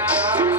Rama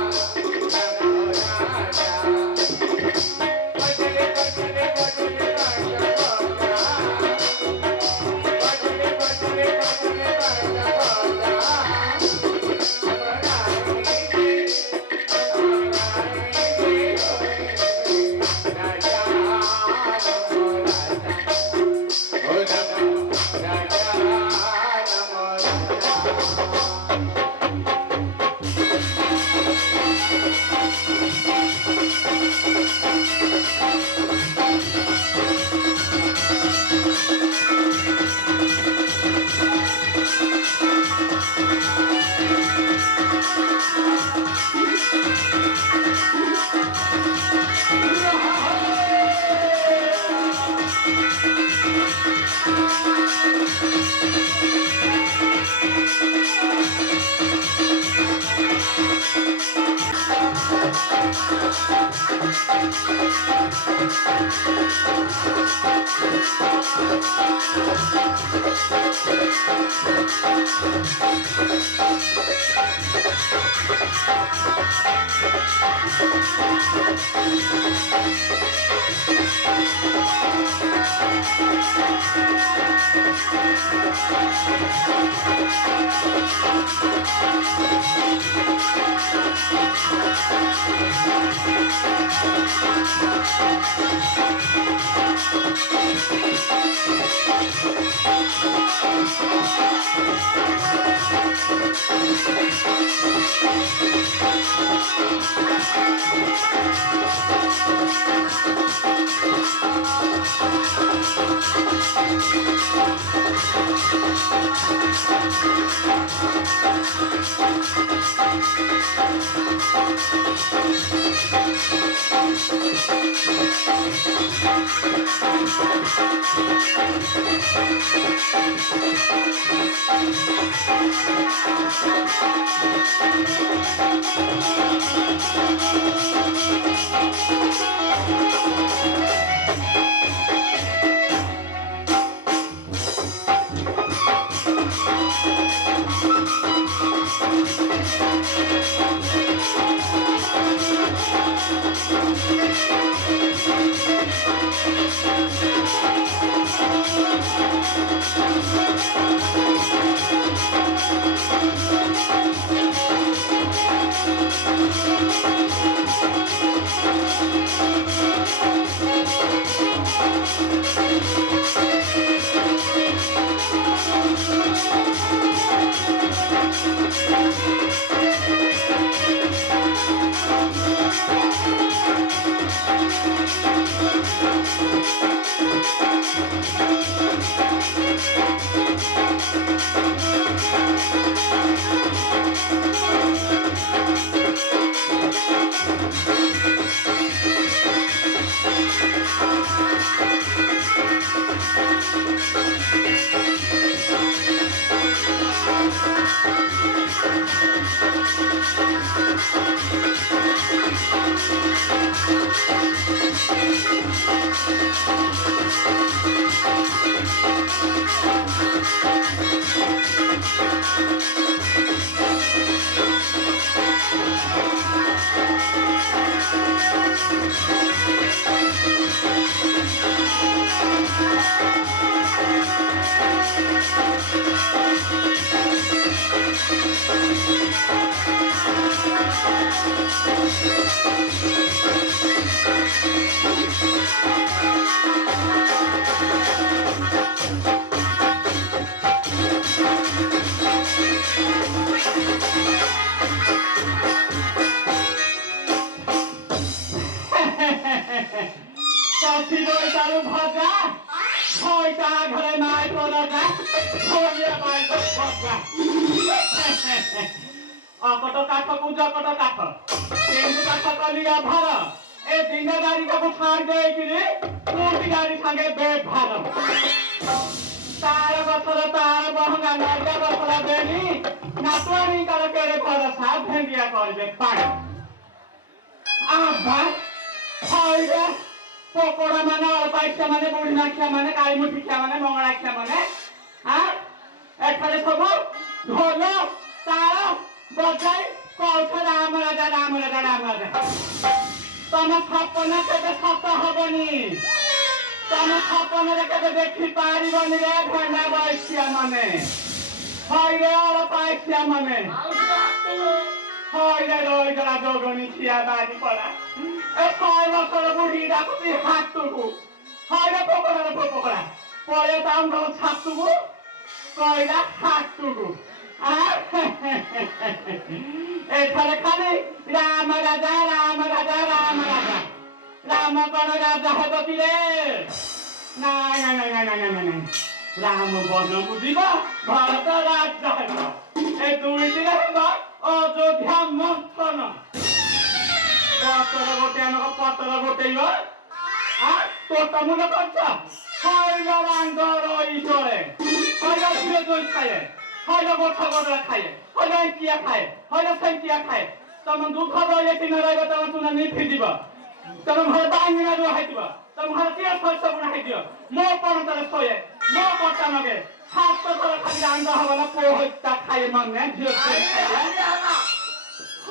ତମ ଘର ବାଇଗିଣା ରୁଆ ହେଇଥିବ ତମ ଘର କିଏ ଶସ୍ୟ ବୁଣା ହେଇଥିବ ମୋ ପଣତରେ ଶୋଏ ମୋ କଟା ନଗେ ସାତ ଥର ଖାଲି ରାନ୍ଧ ହବ ନା ପୁଅ ହତ୍ୟା ଖାଇ ମାନେ ଝିଅ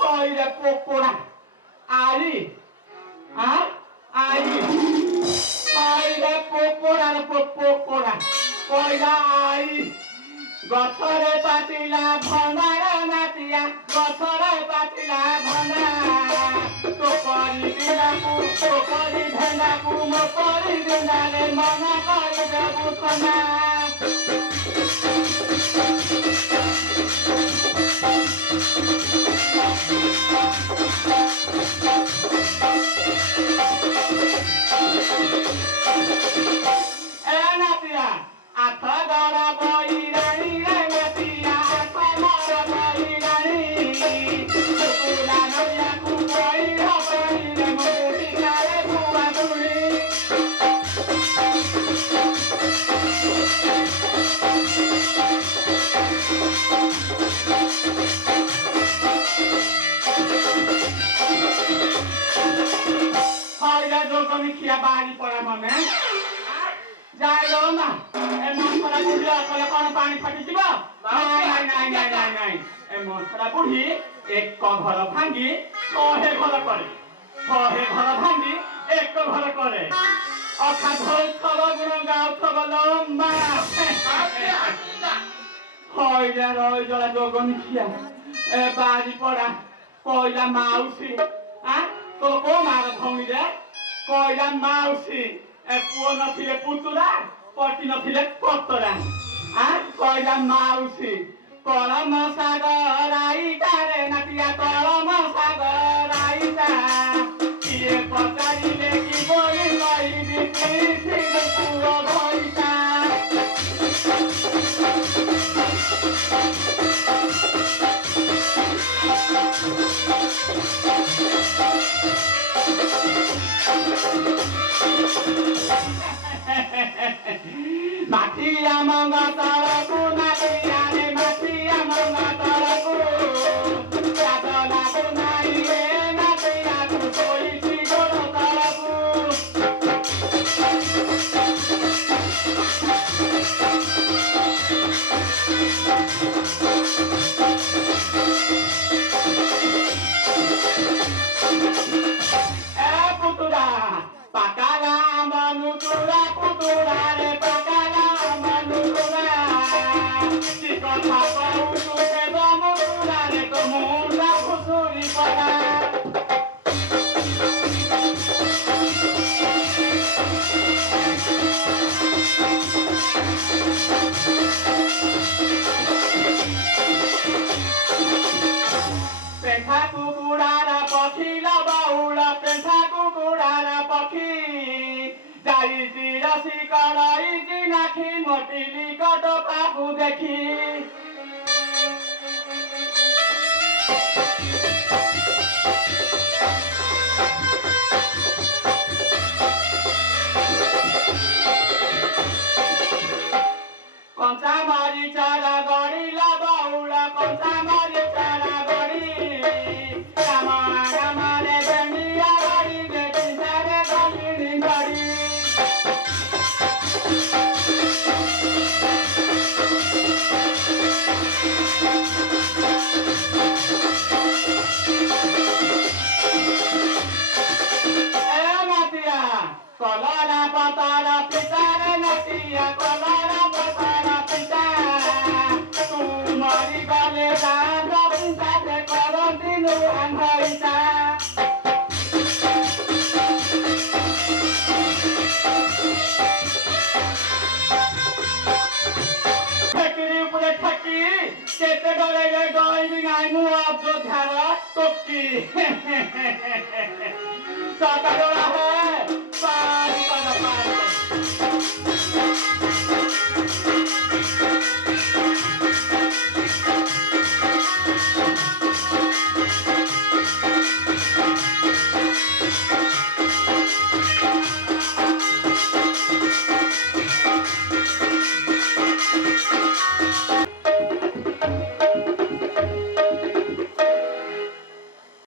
ହଇରେ ପୋକୋଡ଼ା ଆଇ ଆଇ ହଇରେ ପୋକୋଡ଼ାର ପୋକୋଡ଼ା কইলা আই গছরে পাতিলা ভনার নাতিয়া গছরে পাতিলা ভনা তো করি দিলাকু তো করি ভেলাকু মো করি দিলালে মনা করি দেবু কনা Athagara boirani rematia athagara boirani Sukula noya kuboi hapani remuti kare buaturi Hoira jogoni khia bari pora mane Jai Rama মশলা বুড়ি অকলে কোন পানি ফাটিছিবা নাই নাই নাই নাই নাই এ মশলা বুড়ি এক ঘর ভাঙ্গি শহে ঘর করে শহে ঘর ভাঙ্গি এক ঘর করে অখা ধৌথব গুণ গাউথব লম্বা হইলে রই জলা জগনি খিয়া এ বাড়ি পড়া কইলা মাউসি তোর কো মার ভৌনি রে কইলা মাউসি এ পুଅ নথিলে পুতুরা পটি নথিলে কতরা কইলা মাউসি কলম সাগর আইতা রে নাতিয়া কলম সাগর আইতা কিয়ে পচারিলে কি বলি কইবি পৃথিবী পুরো ভইতা Matia manga taraku nakiane matia manga taraku Yadona kunaiye natia kusoichi goro taraku putura pakala manutura putura re pakala manutura chiko thapa uture manutura re to munda khusuri pada Pentha kukurara pakhila baula pentha kukurara pakhi Jai jirasi karai jinakhi motili kato paku dekhi Konsa mari chara gorila baula konsa mari chara gori Rama Rama re bendiya gori beti sare gori gori Kolara patara pitara natia kolara patara pita tu mari gale ranga pinta te korantinu anhaita Thakiri upore thaki kete dore ge goibi nai mu Ayodhyare tokki